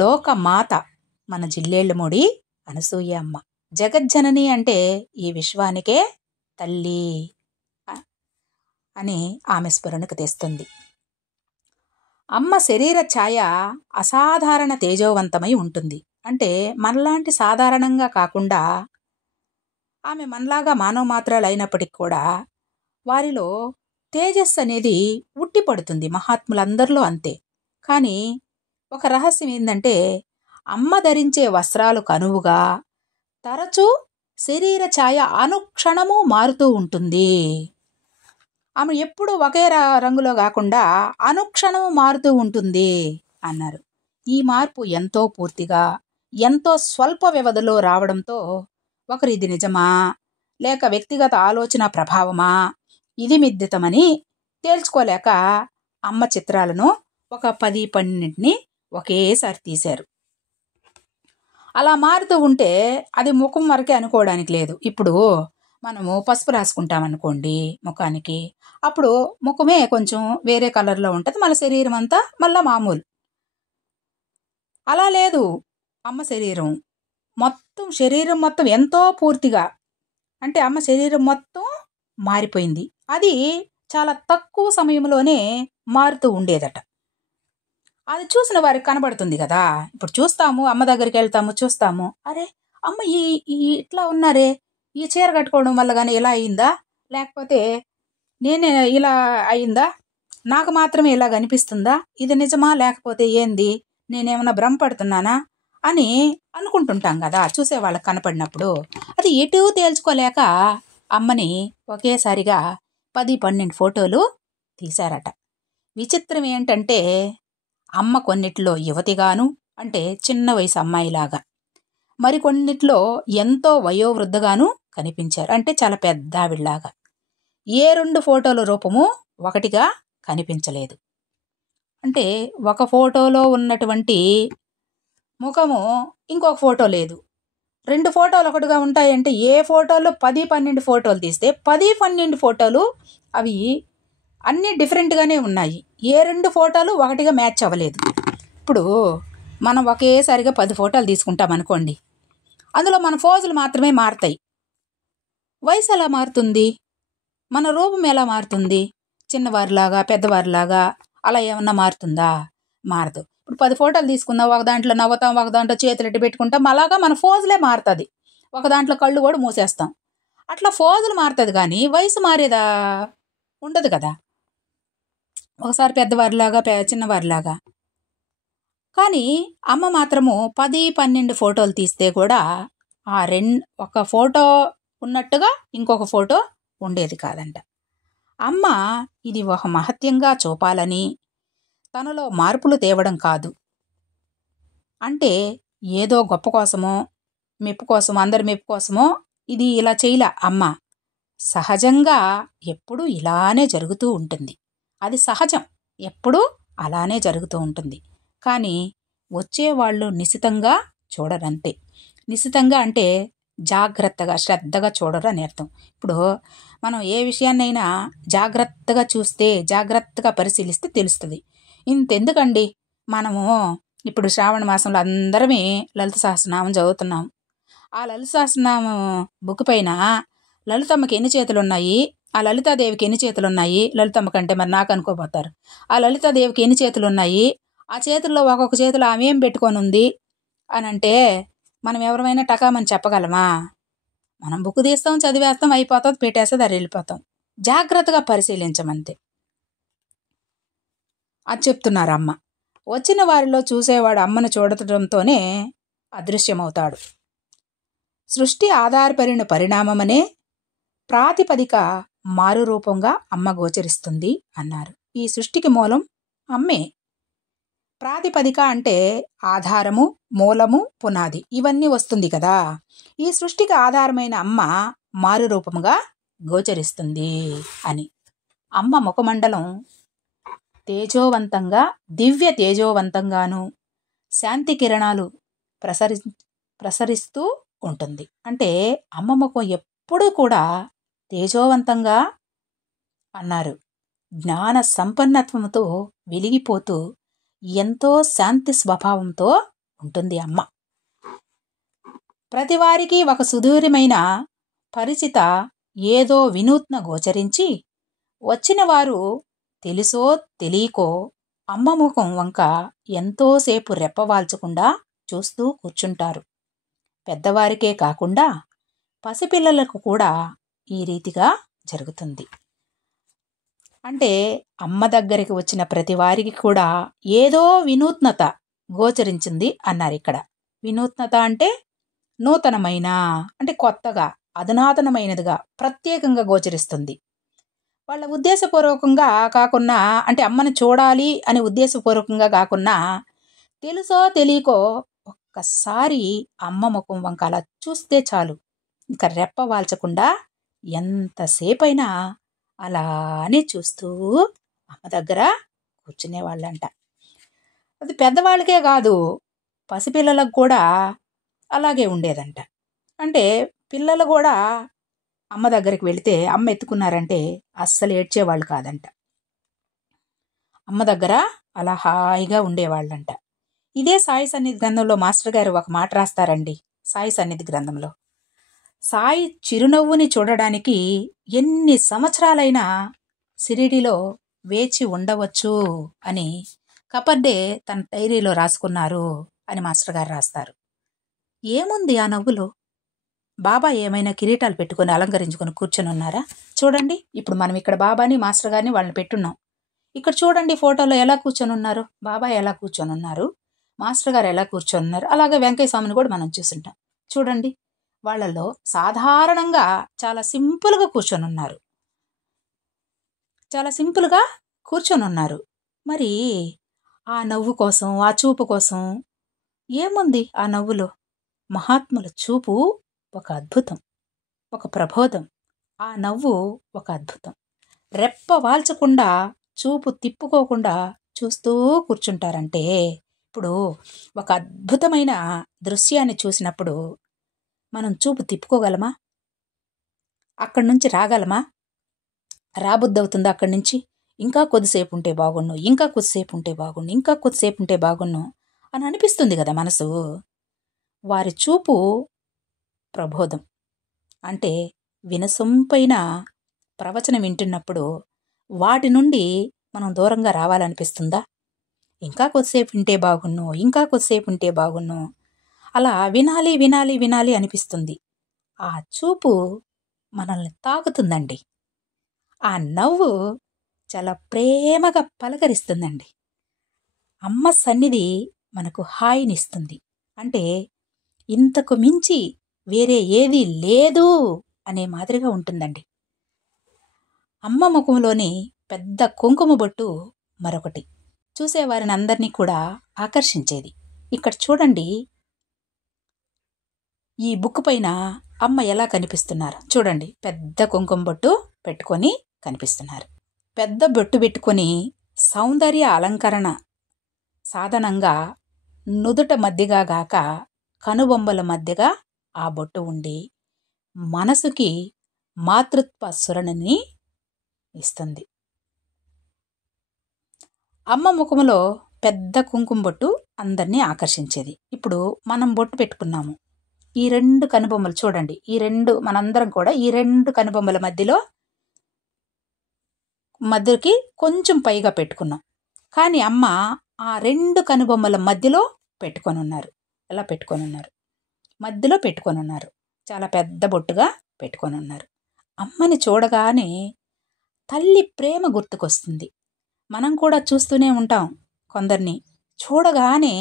లోకమాత మన జిల్లేళ్ళముడి అనసూయ అమ్మ. జగజ్జనని అంటే ఈ విశ్వానికే తల్లి అని ఆమె స్ఫురణకు తెస్తుంది. అమ్మ శరీర ఛాయ అసాధారణ తేజోవంతమై ఉంటుంది. అంటే మనలాంటి సాధారణంగా కాకుండా ఆమె మనలాగా మానవ మాత్రాలు అయినప్పటికీ కూడా వారిలో తేజస్సు అనేది ఉట్టిపడుతుంది. మహాత్ములందరిలో అంతే. కానీ ఒక రహస్యం ఏంటంటే అమ్మ ధరించే వస్త్రాలు కనువుగా తరచూ శరీర ఛాయ అనుక్షణము మారుతూ ఉంటుంది. ఆమె ఎప్పుడు ఒకే రంగులో కాకుండా అనుక్షణము మారుతూ ఉంటుంది అన్నారు. ఈ మార్పు ఎంతో పూర్తిగా, ఎంతో స్వల్ప వ్యవధిలో రావడంతో ఒకరు ఇది నిజమా లేక వ్యక్తిగత ఆలోచన ప్రభావమా, ఇది మిద్దితమని తేల్చుకోలేక అమ్మ చిత్రాలను ఒక 10-12 ఒకేసారి తీశారు. అలా మారుతూ ఉంటే అది ముఖం వరకే అనుకోవడానికి లేదు. ఇప్పుడు మనము పసుపు రాసుకుంటామనుకోండి ముఖానికి, అప్పుడు ముఖమే కొంచెం వేరే కలర్లో ఉంటుంది, మన శరీరం అంతా మళ్ళా మామూలు. అలా లేదు, అమ్మ శరీరం మొత్తం ఎంతో పూర్తిగా, అంటే అమ్మ శరీరం మొత్తం మారిపోయింది. అది చాలా తక్కువ సమయంలోనే మారుతూ ఉండేదట. అది చూసిన వారికి కనబడుతుంది కదా. ఇప్పుడు చూస్తాము, అమ్మ దగ్గరికి వెళ్తాము, చూస్తాము, అరే అమ్మ ఇట్లా ఉన్నారే, ఈ చీర కట్టుకోవడం వల్ల కానీ ఇలా అయిందా, లేకపోతే నేనే ఇలా అయిందా, నాకు మాత్రమే ఇలా కనిపిస్తుందా, ఇది నిజమా లేకపోతే ఏంది, నేనేమన్నా భ్రమపడుతున్నానా అని అనుకుంటుంటాం కదా చూసే వాళ్ళకి కనపడినప్పుడు. అది ఎటూ తేల్చుకోలేక అమ్మని ఒకేసారిగా 10-12 ఫోటోలు తీశారట. విచిత్రం ఏంటంటే అమ్మ కొన్నిట్లో యువతిగాను, అంటే చిన్న వయసు అమ్మాయిలాగా, మరికొన్నిట్లో ఎంతో వయోవృద్ధగాను కనిపించారు, అంటే చాలా పెద్ద ఆవిడలాగా. ఏ 2 ఫోటోల రూపము ఒకటిగా కనిపించలేదు. అంటే ఒక ఫోటోలో ఉన్నటువంటి ముఖము ఇంకొక ఫోటో లేదు. 2 ఫోటోలు ఒకటిగా ఉంటాయంటే ఏ ఫోటోలో 10-12 ఫోటోలు తీస్తే 10-12 ఫోటోలు అవి అన్నీ డిఫరెంట్గానే ఉన్నాయి. ఏ 2 ఫోటోలు ఒకటిగా మ్యాచ్ అవ్వలేదు. ఇప్పుడు మనం ఒకేసారిగా 10 ఫోటోలు తీసుకుంటాం అనుకోండి, అందులో మన ఫోజులు మాత్రమే మారుతాయి. వయసు ఎలా మారుతుంది, మన రూపం ఎలా మారుతుంది, చిన్నవారిలాగా పెద్దవారిలాగా అలా ఏమన్నా మారుతుందా? మారదు. ఇప్పుడు 10 ఫోటోలు తీసుకుందాం, ఒక దాంట్లో నవ్వుతాం, ఒక దాంట్లో చేతులు ఎట్టి పెట్టుకుంటాం, అలాగా మన ఫోజులే మారుతుంది. ఒక దాంట్లో కళ్ళు కూడా మూసేస్తాం. అట్లా ఫోజులు మారుతుంది కానీ వయసు మారేదా ఉండదు కదా. ఒకసారి పెద్దవారిలాగా చిన్నవారిలాగా. కానీ అమ్మ మాత్రము 10-12 ఫోటోలు తీస్తే కూడా ఒక ఫోటో ఉన్నట్టుగా ఇంకొక ఫోటో ఉండేది కాదంట. అమ్మ ఇది ఒక మహత్యంగా చూపాలని, తనలో మార్పులు తేవడం కాదు, అంటే ఏదో గొప్ప కోసమో మెప్పు కోసమో అందరి మెప్పు కోసమో ఇది ఇలా చేయలే అమ్మ. సహజంగా ఎప్పుడూ ఇలానే జరుగుతూ ఉంటుంది. అది సహజం, ఎప్పుడూ అలానే జరుగుతూ ఉంటుంది. కానీ వచ్చేవాళ్ళు నిశితంగా చూడరంతే. నిశితంగా అంటే జాగ్రత్తగా శ్రద్ధగా చూడరు అని అర్థం. ఇప్పుడు మనం ఏ విషయాన్నైనా జాగ్రత్తగా చూస్తే, జాగ్రత్తగా పరిశీలిస్తే తెలుస్తుంది. ఇంతెందుకండి, మనము ఇప్పుడు శ్రావణ మాసంలో అందరమే లలిత సహస్రనామం చదువుతున్నాం. ఆ లలిత సహస్రనామం బుక్ పైన లలితమ్మకి ఎన్ని చేతులున్నాయి, ఆ లలితాదేవికి ఎన్ని చేతులున్నాయి, లలితమ్మ కంటే మరి నాకు అనుకోపోతారు, ఆ లలితాదేవికి ఎన్ని చేతులున్నాయి, ఆ చేతుల్లో ఒక్కొక్క చేతులు ఆమె ఏం పెట్టుకొని ఉంది అని అంటే మనం ఎవరైనా టకామని చెప్పగలమా? మనం బుక్ తీస్తాం, చదివేస్తాం, అయిపోతుంది, పెట్టేస్తుంది, అది వెళ్ళిపోతాం. జాగ్రత్తగా పరిశీలించమంతే. అది చెప్తున్నారు అమ్మ. వచ్చిన వారిలో చూసేవాడు అమ్మను చూడటంతోనే అదృశ్యమవుతాడు. సృష్టి ఆధారపడిన పరిణామమనే ప్రాతిపదిక మారు రూపంగా అమ్మ గోచరిస్తుంది అన్నారు. ఈ సృష్టికి మూలం అమ్మే. ప్రాతిపదిక అంటే ఆధారము, మూలము, పునాది ఇవన్నీ వస్తుంది కదా. ఈ సృష్టికి ఆధారమైన అమ్మ మారు రూపముగా గోచరిస్తుంది అని. అమ్మ ముఖమండలం తేజోవంతంగా, దివ్య తేజోవంతంగాను, శాంతి కిరణాలు ప్రసరిస్తూ ఉంటుంది. అంటే అమ్మ ముఖం ఎప్పుడూ కూడా తేజోవంతంగా అన్నారు. జ్ఞాన సంపన్నత్వంతో వెలిగిపోతూ ఎంతో శాంతి స్వభావంతో ఉంటుంది అమ్మ. ప్రతివారికి ఒక సుదూరమైన పరిచిత ఏదో వినూత్న గోచరించి వచ్చిన వారు తెలుసో తెలియకో అమ్మ ముఖం వంక ఎంతోసేపు రెప్పవాల్చకుండా చూస్తూ కూర్చుంటారు. పెద్దవారికే కాకుండా పసిపిల్లలకు కూడా ఈ రీతిగా జరుగుతుంది. అంటే అమ్మ దగ్గరికి వచ్చిన ప్రతి వారికి కూడా ఏదో వినూత్నత గోచరించింది అన్నారు ఇక్కడ. వినూత్నత అంటే నూతనమైన, అంటే కొత్తగా, అధునాతనమైనదిగా, ప్రత్యేకంగా గోచరిస్తుంది. వాళ్ళ ఉద్దేశపూర్వకంగా కాకుండా, అంటే అమ్మని చూడాలి అని ఉద్దేశపూర్వకంగా కాకుండా తెలుసో తెలియకో ఒక్కసారి అమ్మ ముఖం వంక అలా చూస్తే చాలు, ఇంకా రెప్ప వాల్చకుండా ఎంతసేపైనా అలానే చూస్తూ అమ్మ దగ్గర కూర్చునేవాళ్ళంట. అది పెద్దవాళ్ళకే కాదు, పసిపిల్లలకు కూడా అలాగే ఉండేదంట. అంటే పిల్లలు కూడా అమ్మ దగ్గరికి వెళితే అమ్మ ఎత్తుకున్నారంటే అస్సలు ఏడ్చేవాళ్ళు కాదంట. అమ్మ దగ్గర అలా హాయిగా ఉండేవాళ్ళంట. ఇదే సాయి సన్నిధి గ్రంథంలో మాస్టర్ గారు ఒక మాట రాస్తారండి. సాయి సన్నిధి గ్రంథంలో, సాయి చిరునవ్వుని చూడడానికి ఎన్ని సంవత్సరాలైనా షిరిడీలో వేచి ఉండవచ్చు అని కపర్డే తన డైరీలో రాసుకున్నారు అని మాస్టర్ గారు రాస్తారు. ఏముంది ఆ నవ్వులో? బాబా ఏమైనా కిరీటాలు పెట్టుకొని అలంకరించుకొని కూర్చొని ఉన్నారా? చూడండి, ఇప్పుడు మనం ఇక్కడ బాబాని మాస్టర్ గారిని వాళ్ళని పెట్టున్నాం. ఇక్కడ చూడండి ఫోటోలో ఎలా కూర్చొని ఉన్నారు, బాబా ఎలా కూర్చొని ఉన్నారు, మాస్టర్ గారు ఎలా కూర్చొని ఉన్నారు. అలాగే వెంకయ్య స్వామిని కూడా మనం చూసుంటాం. చూడండి, వాళ్ళల్లో సాధారణంగా చాలా సింపుల్గా కూర్చొని ఉన్నారు, చాలా సింపుల్గా కూర్చొని ఉన్నారు. మరి ఆ నవ్వు కోసం, ఆ చూపు కోసం ఏముంది ఆ నవ్వులో? మహాత్ముల చూపు ఒక అద్భుతం, ఒక ప్రబోధం. ఆ నవ్వు ఒక అద్భుతం. రెప్ప వాల్చకుండా, చూపు తిప్పుకోకుండా చూస్తూ కూర్చుంటారంటే, ఇప్పుడు ఒక అద్భుతమైన దృశ్యాన్ని చూసినప్పుడు మనం చూపు తిప్పుకోగలమా? అక్కడి నుంచి రాగలమా? రాబుద్దవుతుందా అక్కడి నుంచి? ఇంకా కొద్దిసేపు ఉంటే బాగుండు, ఇంకా కొద్దిసేపు ఉంటే బాగుండు, ఇంకా కొద్దిసేపు ఉంటే బాగుండు అని అనిపిస్తుంది కదా మనసు. వారి చూపు ప్రబోధం. అంటే వినసొంపైన ప్రవచనం వింటున్నప్పుడు వాటి నుండి మనం దూరంగా రావాలనిపిస్తుందా? ఇంకా కొద్దిసేపు ఉంటే బాగున్ను, ఇంకా కొద్దిసేపు ఉంటే బాగున్ను, అలా వినాలి వినాలి వినాలి అనిపిస్తుంది. ఆ చూపు మనల్ని తాకుతుందండి. ఆ నవ్వు చాలా ప్రేమగా పలకరిస్తుందండి. అమ్మ సన్నిధి మనకు హాయినిస్తుంది. అంటే ఇంతకు మించి వేరే ఏదీ లేదు అనే మాదిరిగా ఉంటుందండి. అమ్మ ముఖంలోని పెద్ద కుంకుమ బొట్టు మరొకటి చూసేవారిని అందరినీ కూడా ఆకర్షించేది. ఇక్కడ చూడండి, ఈ బుక్ పైన అమ్మ ఎలా కనిపిస్తున్నారు చూడండి. పెద్ద కుంకుమ బొట్టు పెట్టుకొని కనిపిస్తున్నారు. పెద్ద బొట్టు పెట్టుకొని సౌందర్య అలంకరణ సాధనంగా నుదుట మధ్యగా గాక కనుబొమ్మల మధ్యగా ఆ బొట్టు ఉండి మనసుకి మాతృత్వ స్ఫురణని ఇస్తుంది. అమ్మ ముఖములో పెద్ద కుంకుమ బొట్టు అందరినీ ఆకర్షించేది. ఇప్పుడు మనం బొట్టు పెట్టుకున్నాము. ఈ రెండు కనుబొమ్మలు చూడండి. మనందరం కూడా ఈ రెండు కనుబొమ్మల మధ్యకి కొంచెం పైగా పెట్టుకున్నాం. కానీ అమ్మ ఆ రెండు కనుబొమ్మల మధ్యలో పెట్టుకొని ఉన్నారు. ఎలా పెట్టుకొని ఉన్నారు? మధ్యలో పెట్టుకొని ఉన్నారు. చాలా పెద్ద బొట్టుగా పెట్టుకొని ఉన్నారు. అమ్మని చూడగానే తల్లి ప్రేమ గుర్తుకొస్తుంది. మనం కూడా చూస్తూనే ఉంటాం. కొందరిని చూడగానే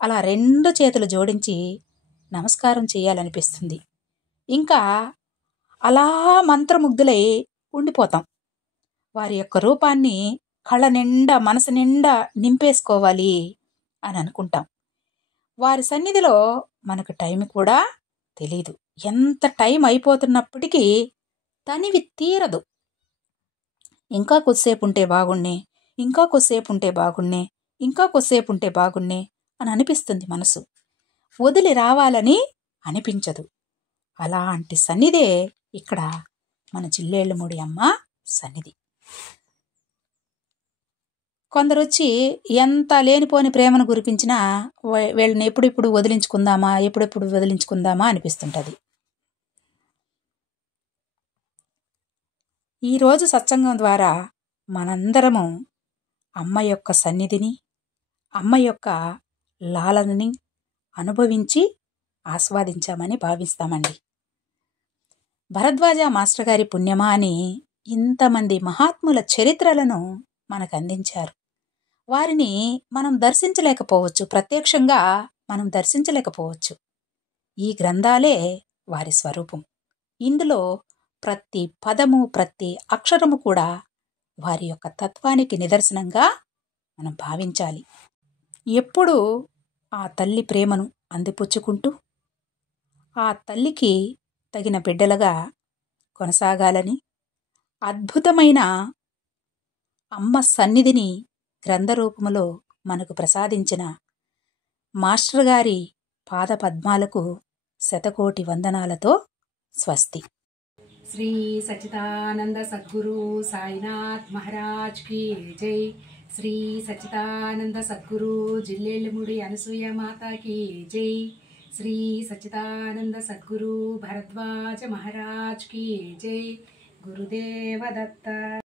అలా రెండు చేతులు జోడించి నమస్కారం చేయాలనిపిస్తుంది. ఇంకా అలా మంత్రముగ్ధులై ఉండిపోతాం. వారి యొక్క రూపాన్ని కళ్ళ నిండా మనసు నిండా నింపేసుకోవాలి అని అనుకుంటాం. వారి సన్నిధిలో మనకు టైం కూడా తెలీదు. ఎంత టైం అయిపోతున్నప్పటికీ తనివి తీరదు. ఇంకా కొద్దిసేపు ఉంటే బాగున్నే, ఇంకా కొద్దిసేపు ఉంటే బాగున్నే, ఇంకా కొద్దిసేపు ఉంటే బాగున్నే అని అనిపిస్తుంది మనసు. వదిలి రావాలని అనిపించదు. అలాంటి సన్నిధే ఇక్కడ మన జిల్లేళ్లమూడి అమ్మ సన్నిధి. కొందరొచ్చి ఎంత లేనిపోని ప్రేమను కురిపించినా వీళ్ళని ఎప్పుడెప్పుడు వదిలించుకుందామా అనిపిస్తుంటుంది. ఈరోజు సత్సంగం ద్వారా మనందరము అమ్మ యొక్క సన్నిధిని, అమ్మ యొక్క లాలనని అనుభవించి ఆస్వాదించామని భావిస్తామండి. భరద్వాజ మాస్టర్ గారి పుణ్యమా అని ఇంతమంది మహాత్ముల చరిత్రలను మనకు అందించారు. వారిని మనం దర్శించలేకపోవచ్చు, ప్రత్యక్షంగా మనం దర్శించలేకపోవచ్చు. ఈ గ్రంథాలే వారి స్వరూపం. ఇందులో ప్రతి పదము, ప్రతి అక్షరము కూడా వారి యొక్క తత్వానికి నిదర్శనంగా మనం భావించాలి. ఎప్పుడూ ఆ తల్లి ప్రేమను అందిపుచ్చుకుంటూ ఆ తల్లికి తగిన బిడ్డలుగా కొనసాగాలని, అద్భుతమైన అమ్మ సన్నిధిని గ్రంథరూపములో మనకు ప్రసాదించిన మాస్టర్ గారి పాద పద్మాలకు శతకోటి వందనాలతో స్వస్తి. శ్రీ సచ్చిదానంద సద్గురు సాయినాథ్ మహారాజ్ కి జై. శ్రీ సచ్చిదానంద సద్గురు జిల్లేళ్లమూడి అనసూయ మాతాకి జై. శ్రీ సచ్చిదానంద సద్గురు భరద్వాజ మహారాజ్ కి జై. గురుదేవ దత్త.